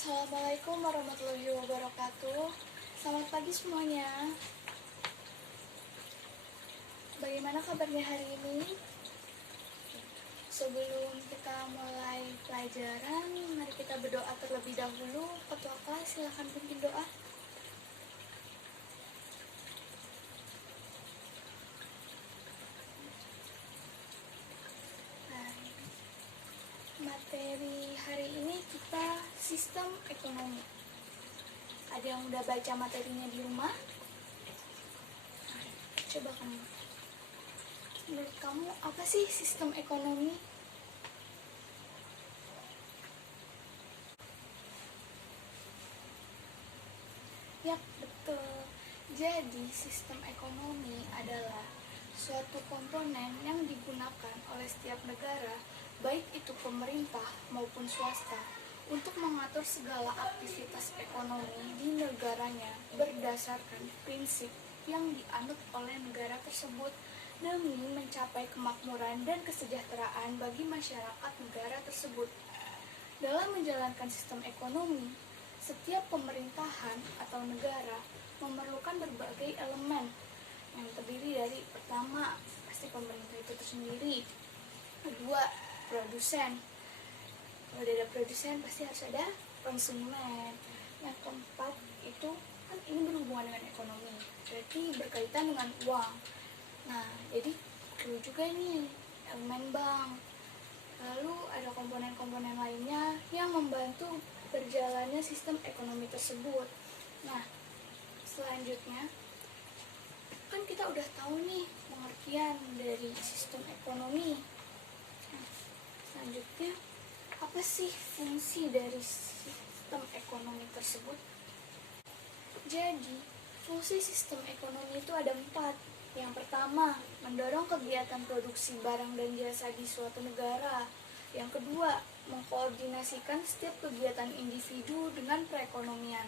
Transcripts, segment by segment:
Assalamualaikum warahmatullahi wabarakatuh. Selamat pagi semuanya. Bagaimana kabarnya hari ini? Sebelum kita mulai pelajaran, mari kita berdoa terlebih dahulu. Ketua kelas, silakan pimpin doa. Materi hari ini kita sistem ekonomi. Ada yang udah baca materinya di rumah? Coba kamu. Menurut kamu apa sih sistem ekonomi? Ya, betul. Jadi, sistem ekonomi adalah suatu komponen yang digunakan oleh setiap negara, baik itu pemerintah maupun swasta, untuk mengatur segala aktivitas ekonomi di negaranya berdasarkan prinsip yang dianut oleh negara tersebut demi mencapai kemakmuran dan kesejahteraan bagi masyarakat negara tersebut. Dalam menjalankan sistem ekonomi, setiap pemerintahan atau negara memerlukan berbagai elemen yang terdiri dari pertama, pasti pemerintah itu tersendiri. Kedua, produsen. Kalau ada produsen pasti harus ada konsumen. Yang keempat itu kan ini berhubungan dengan ekonomi, berarti berkaitan dengan uang. Nah, jadi perlu juga nih elemen bank. Lalu ada komponen-komponen lainnya yang membantu berjalannya sistem ekonomi tersebut. Nah, selanjutnya kan kita udah tahu nih pengertian dari sistem ekonomi. Nah, selanjutnya apa sih fungsi dari sistem ekonomi tersebut? Jadi, fungsi sistem ekonomi itu ada 4. Yang pertama, mendorong kegiatan produksi barang dan jasa di suatu negara. Yang kedua, mengkoordinasikan setiap kegiatan individu dengan perekonomian.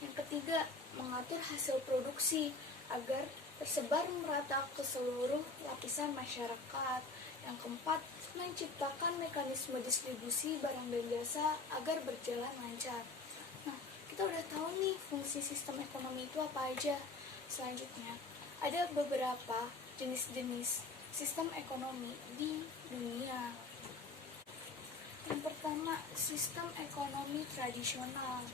Yang ketiga, mengatur hasil produksi agar tersebar merata ke seluruh lapisan masyarakat. Yang keempat, menciptakan mekanisme distribusi barang dan jasa agar berjalan lancar. Nah, kita udah tahu nih fungsi sistem ekonomi itu apa aja. Selanjutnya, ada beberapa jenis-jenis sistem ekonomi di dunia. Yang pertama, sistem ekonomi tradisional.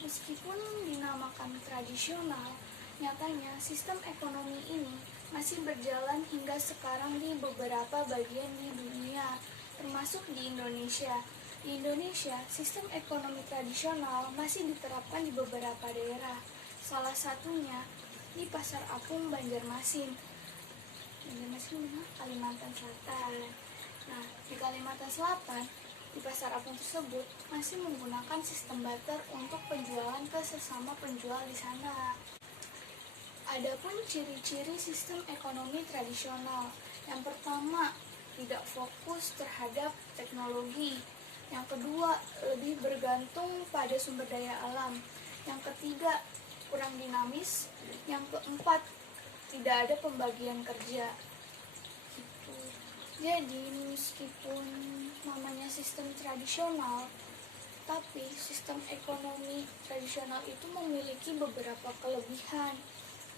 Meskipun dinamakan tradisional, nyatanya sistem ekonomi ini masih berjalan hingga sekarang di beberapa bagian di dunia, termasuk di Indonesia. Di Indonesia, sistem ekonomi tradisional masih diterapkan di beberapa daerah. Salah satunya di Pasar Apung, Banjarmasin. Banjarmasin mana? Kalimantan Selatan. Nah, di Kalimantan Selatan, di Pasar Apung tersebut masih menggunakan sistem barter untuk penjualan ke sesama penjual di sana. Adapun ciri-ciri sistem ekonomi tradisional. Yang pertama, tidak fokus terhadap teknologi. Yang kedua, lebih bergantung pada sumber daya alam. Yang ketiga, kurang dinamis. Yang keempat, tidak ada pembagian kerja. Gitu. Jadi, meskipun namanya sistem tradisional, tapi sistem ekonomi tradisional itu memiliki beberapa kelebihan.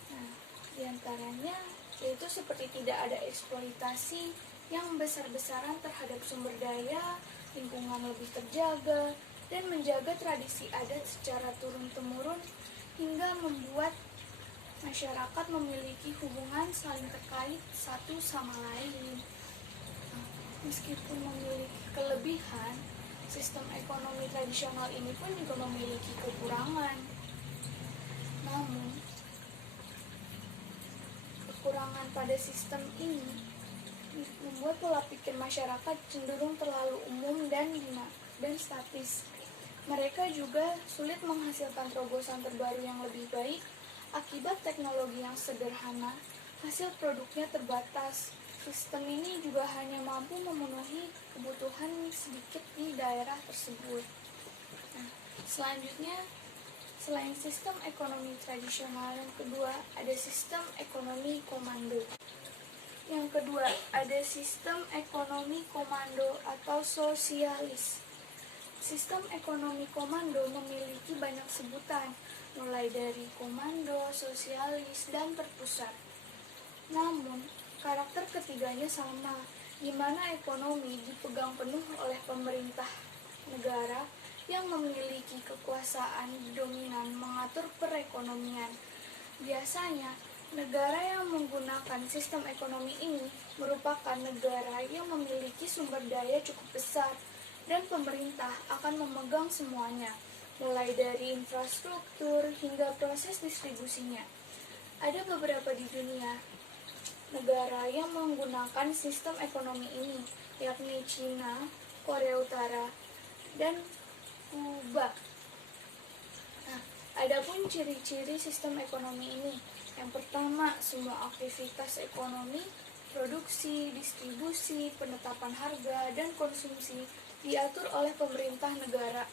Nah, diantaranya yaitu seperti tidak ada eksploitasi yang besar-besaran terhadap sumber daya, lingkungan lebih terjaga, dan menjaga tradisi adat secara turun-temurun hingga membuat masyarakat memiliki hubungan saling terkait satu sama lain. Nah, meskipun memiliki kelebihan, sistem ekonomi tradisional ini pun juga memiliki kekurangan. Namun, kekurangan pada sistem ini membuat pola pikir masyarakat cenderung terlalu umum dan statis. Mereka juga sulit menghasilkan terobosan terbaru yang lebih baik akibat teknologi yang sederhana. Hasil produknya terbatas. Sistem ini juga hanya mampu memenuhi kebutuhan sedikit di daerah tersebut. Nah, selanjutnya, selain sistem ekonomi tradisional, yang kedua ada sistem ekonomi komando. Yang kedua ada sistem ekonomi komando atau sosialis. Sistem ekonomi komando memiliki banyak sebutan, mulai dari komando, sosialis, dan terpusat. Namun, karakter ketiganya sama, di mana ekonomi dipegang penuh oleh pemerintah negara yang memiliki kekuasaan dominan mengatur perekonomian. Biasanya, negara yang menggunakan sistem ekonomi ini merupakan negara yang memiliki sumber daya cukup besar dan pemerintah akan memegang semuanya, mulai dari infrastruktur hingga proses distribusinya. Ada beberapa di dunia negara yang menggunakan sistem ekonomi ini, yakni Cina, Korea Utara, dan Kuba. Nah, adapun ciri-ciri sistem ekonomi ini, yang pertama, semua aktivitas ekonomi, produksi, distribusi, penetapan harga, dan konsumsi diatur oleh pemerintah negara.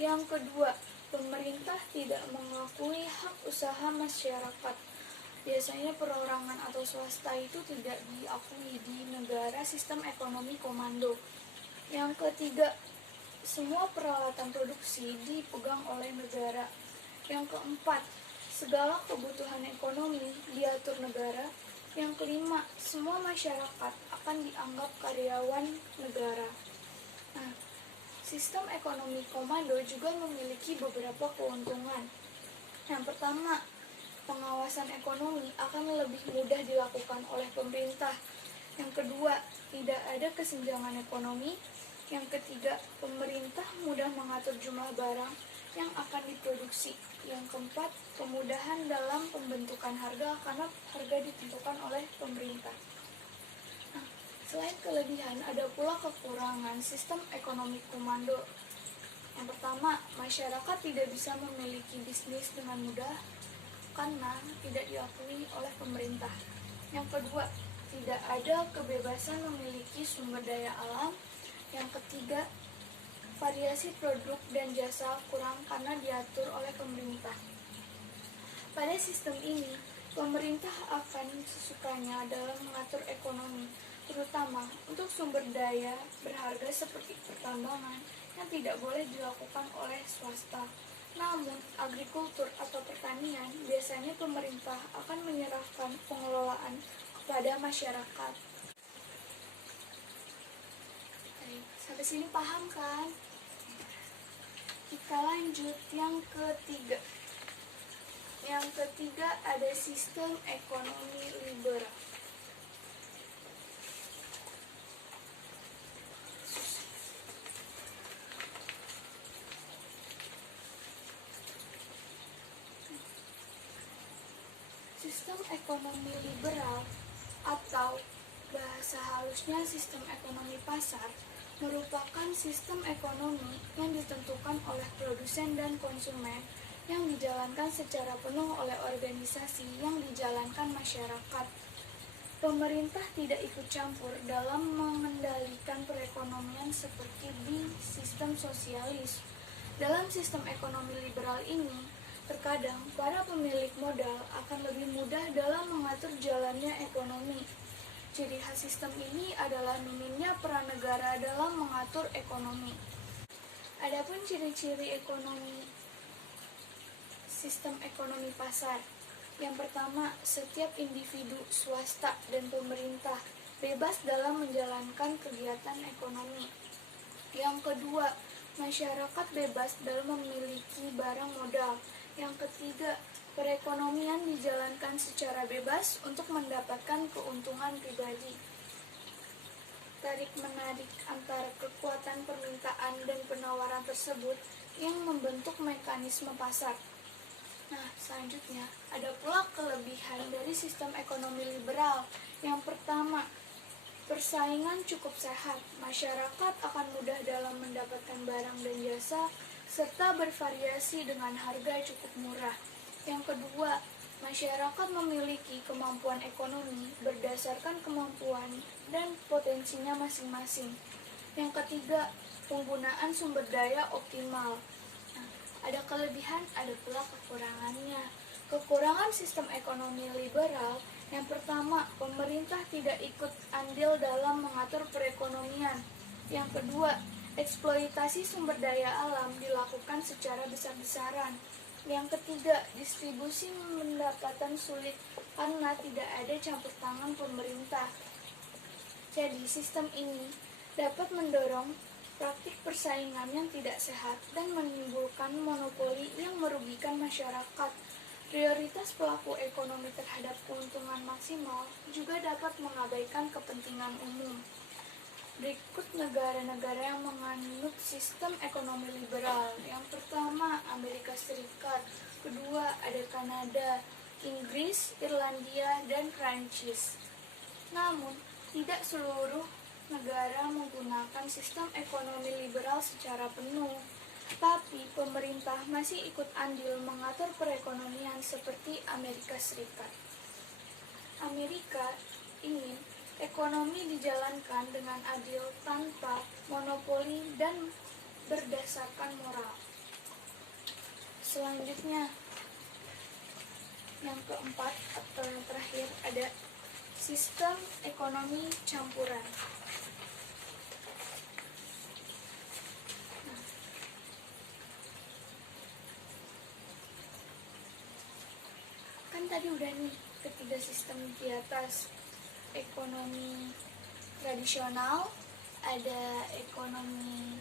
Yang kedua, pemerintah tidak mengakui hak usaha masyarakat. Biasanya perorangan atau swasta itu tidak diakui di negara sistem ekonomi komando. Yang ketiga, semua peralatan produksi dipegang oleh negara. Yang keempat, segala kebutuhan ekonomi diatur negara. Yang kelima, semua masyarakat akan dianggap karyawan negara. Nah, sistem ekonomi komando juga memiliki beberapa keuntungan. Yang pertama, pengawasan ekonomi akan lebih mudah dilakukan oleh pemerintah. Yang kedua, tidak ada kesenjangan ekonomi. Yang ketiga, pemerintah mudah mengatur jumlah barang yang akan diproduksi. Yang keempat, kemudahan dalam pembentukan harga karena harga ditentukan oleh pemerintah. Nah, selain kelebihan, ada pula kekurangan sistem ekonomi komando. Yang pertama, masyarakat tidak bisa memiliki bisnis dengan mudah karena tidak diakui oleh pemerintah. Yang kedua, tidak ada kebebasan memiliki sumber daya alam. Yang ketiga, variasi produk dan jasa kurang karena diatur oleh pemerintah. Pada sistem ini, pemerintah akan sesukanya dalam mengatur ekonomi, terutama untuk sumber daya berharga seperti pertambangan yang tidak boleh dilakukan oleh swasta. Namun, agrikultur atau pertanian biasanya pemerintah akan menyerahkan pengelolaan kepada masyarakat. Sampai sini paham kan? Kita lanjut yang ketiga. Yang ketiga ada sistem ekonomi liberal. Sistem ekonomi liberal atau bahasa halusnya sistem ekonomi pasar merupakan sistem ekonomi yang ditentukan oleh produsen dan konsumen yang dijalankan secara penuh oleh organisasi yang dijalankan masyarakat. Pemerintah tidak ikut campur dalam mengendalikan perekonomian seperti di sistem sosialis. Dalam sistem ekonomi liberal ini, terkadang para pemilik modal akan lebih mudah dalam mengatur jalannya ekonomi. Ciri khas sistem ini adalah minimnya peran negara dalam mengatur ekonomi. Adapun ciri-ciri ekonomi sistem ekonomi pasar. Yang pertama, setiap individu, swasta, dan pemerintah bebas dalam menjalankan kegiatan ekonomi. Yang kedua, masyarakat bebas dalam memiliki barang modal. Yang ketiga, perekonomian dijalankan secara bebas untuk mendapatkan keuntungan pribadi. Tarik-menarik antara kekuatan permintaan dan penawaran tersebut yang membentuk mekanisme pasar. Nah, selanjutnya ada pula kelebihan dari sistem ekonomi liberal. Yang pertama, persaingan cukup sehat. Masyarakat akan mudah dalam mendapatkan barang dan jasa serta bervariasi dengan harga cukup murah. Yang kedua, masyarakat memiliki kemampuan ekonomi berdasarkan kemampuan dan potensinya masing-masing. Yang ketiga, penggunaan sumber daya optimal. Nah, ada kelebihan, ada pula kekurangannya. Kekurangan sistem ekonomi liberal, yang pertama, pemerintah tidak ikut andil dalam mengatur perekonomian. Yang kedua, eksploitasi sumber daya alam dilakukan secara besar-besaran. Yang ketiga, distribusi pendapatan sulit karena tidak ada campur tangan pemerintah. Jadi, sistem ini dapat mendorong praktik persaingan yang tidak sehat dan menimbulkan monopoli yang merugikan masyarakat. Prioritas pelaku ekonomi terhadap keuntungan maksimal juga dapat mengabaikan kepentingan umum. Berikut negara-negara yang menganut sistem ekonomi liberal. Yang pertama, Amerika Serikat. Kedua, ada Kanada, Inggris, Irlandia, dan Prancis. Namun, tidak seluruh negara menggunakan sistem ekonomi liberal secara penuh. Tapi, pemerintah masih ikut andil mengatur perekonomian seperti Amerika Serikat. Amerika ingin ekonomi dijalankan dengan adil tanpa monopoli dan berdasarkan moral. Selanjutnya, yang keempat atau yang terakhir ada sistem ekonomi campuran. Kan tadi udah nih ketiga sistem di atas, ekonomi tradisional, ada ekonomi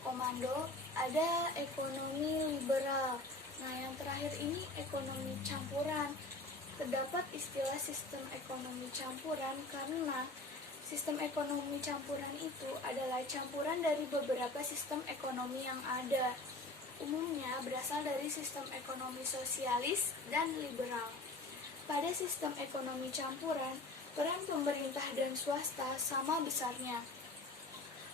komando, ada ekonomi liberal. Nah, yang terakhir ini ekonomi campuran. Terdapat istilah sistem ekonomi campuran karena sistem ekonomi campuran itu adalah campuran dari beberapa sistem ekonomi yang ada. Umumnya berasal dari sistem ekonomi sosialis dan liberal. Pada sistem ekonomi campuran, peran pemerintah dan swasta sama besarnya.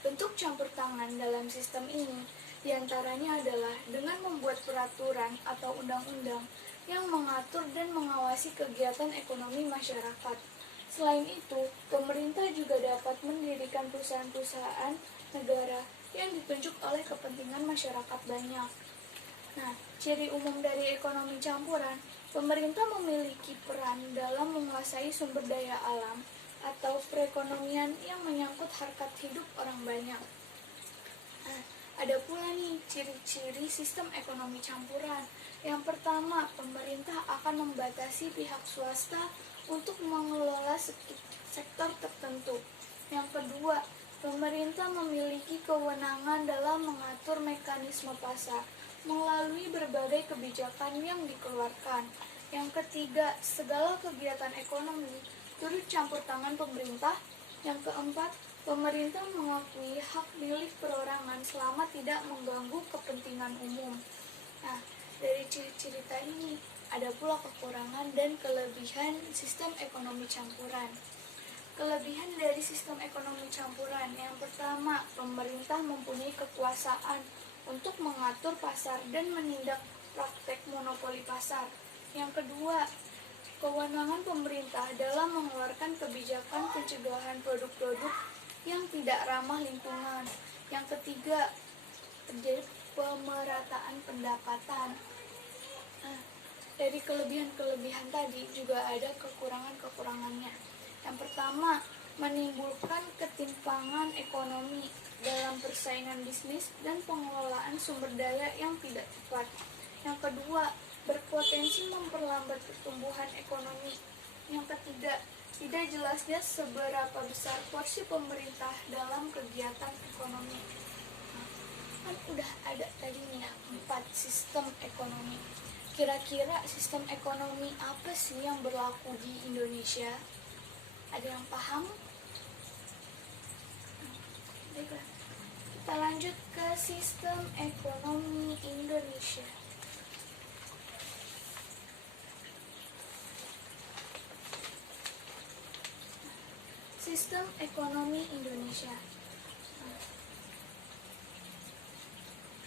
Bentuk campur tangan dalam sistem ini diantaranya adalah dengan membuat peraturan atau undang-undang yang mengatur dan mengawasi kegiatan ekonomi masyarakat. Selain itu, pemerintah juga dapat mendirikan perusahaan-perusahaan negara yang ditunjuk oleh kepentingan masyarakat banyak. Nah, ciri umum dari ekonomi campuran, pemerintah memiliki peran dalam menguasai sumber daya alam atau perekonomian yang menyangkut harkat hidup orang banyak. Nah, ada pula nih ciri-ciri sistem ekonomi campuran. Yang pertama, pemerintah akan membatasi pihak swasta untuk mengelola sektor tertentu. Yang kedua, pemerintah memiliki kewenangan dalam mengatur mekanisme pasar melalui berbagai kebijakan yang dikeluarkan. Yang ketiga, segala kegiatan ekonomi turut campur tangan pemerintah. Yang keempat, pemerintah mengakui hak milik perorangan selama tidak mengganggu kepentingan umum. Nah, dari ciri-ciri ini ada pula kekurangan dan kelebihan sistem ekonomi campuran. Kelebihan dari sistem ekonomi campuran, yang pertama, pemerintah mempunyai kekuasaan untuk mengatur pasar dan menindak praktek monopoli pasar. Yang kedua, kewenangan pemerintah dalam mengeluarkan kebijakan pencegahan produk-produk yang tidak ramah lingkungan. Yang ketiga, terjadi pemerataan pendapatan. Nah, dari kelebihan-kelebihan tadi juga ada kekurangan-kekurangannya. Yang pertama, menimbulkan ketimpangan ekonomi dalam persaingan bisnis dan pengelolaan sumber daya yang tidak tepat. Yang kedua, berpotensi memperlambat pertumbuhan ekonomi. Yang ketiga, tidak jelasnya seberapa besar porsi pemerintah dalam kegiatan ekonomi. Nah, kan udah ada tadi nih 4 sistem ekonomi. Kira-kira sistem ekonomi apa sih yang berlaku di Indonesia? Ada yang paham? Baiklah, kita lanjut ke sistem ekonomi Indonesia. Sistem ekonomi Indonesia.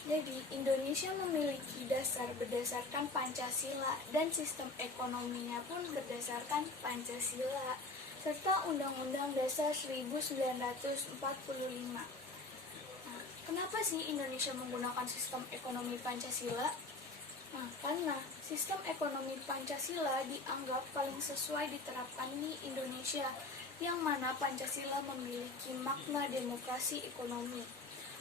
Jadi, Indonesia memiliki dasar berdasarkan Pancasila dan sistem ekonominya pun berdasarkan Pancasila serta Undang-Undang Dasar 1945. Nah, kenapa sih Indonesia menggunakan sistem ekonomi Pancasila? Nah, karena sistem ekonomi Pancasila dianggap paling sesuai diterapkan di Indonesia, yang mana Pancasila memiliki makna demokrasi ekonomi.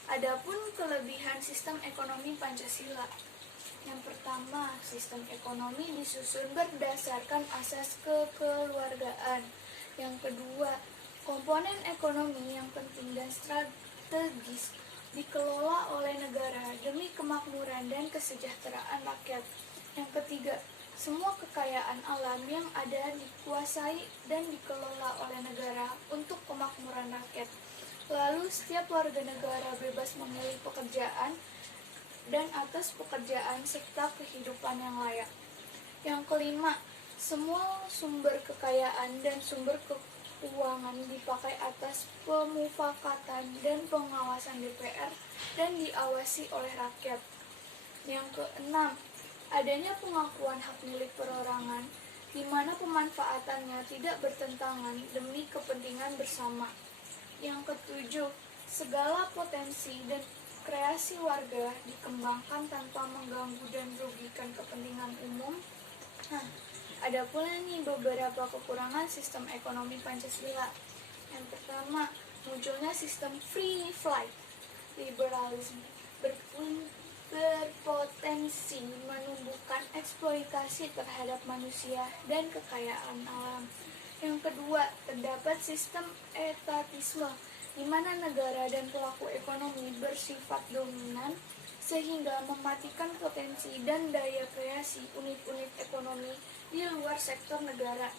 Adapun kelebihan sistem ekonomi Pancasila. Yang pertama, sistem ekonomi disusun berdasarkan asas kekeluargaan. Yang kedua, komponen ekonomi yang penting dan strategis dikelola oleh negara demi kemakmuran dan kesejahteraan rakyat. Yang ketiga, semua kekayaan alam yang ada dikuasai dan dikelola oleh negara untuk kemakmuran rakyat. Lalu, setiap warga negara bebas memilih pekerjaan dan atas pekerjaan serta kehidupan yang layak. Yang kelima, semua sumber kekayaan dan sumber keuangan dipakai atas pemufakatan dan pengawasan DPR dan diawasi oleh rakyat. Yang keenam, adanya pengakuan hak milik perorangan di mana pemanfaatannya tidak bertentangan demi kepentingan bersama. Yang ketujuh, segala potensi dan kreasi warga dikembangkan tanpa mengganggu dan merugikan kepentingan umum. Ada pula nih beberapa kekurangan sistem ekonomi Pancasila. Yang pertama, munculnya sistem free flight, liberalisme, berpotensi menumbuhkan eksploitasi terhadap manusia dan kekayaan alam. Yang kedua, terdapat sistem etatisme, di mana negara dan pelaku ekonomi bersifat dominan sehingga mematikan potensi dan daya kreasi unit-unit ekonomi di luar sektor negara.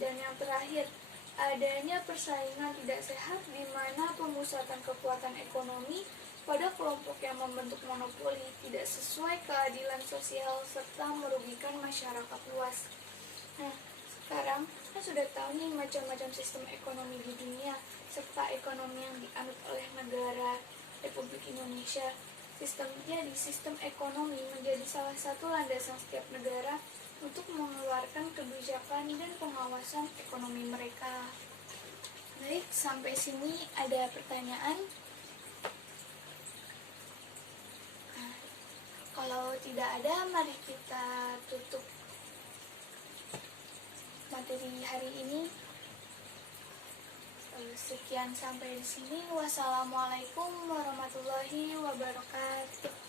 Dan yang terakhir, adanya persaingan tidak sehat di mana pemusatan kekuatan ekonomi pada kelompok yang membentuk monopoli tidak sesuai keadilan sosial serta merugikan masyarakat luas. Sekarang kan sudah tahu nih macam-macam sistem ekonomi di dunia serta ekonomi yang dianut oleh negara Republik Indonesia. Jadi sistem ekonomi menjadi salah satu landasan setiap negara untuk mengeluarkan kebijakan dan pengawasan ekonomi mereka. Baik, sampai sini ada pertanyaan? Kalau tidak ada, mari kita tutup materi hari ini. Sekian sampai di sini. Wassalamualaikum warahmatullahi wabarakatuh.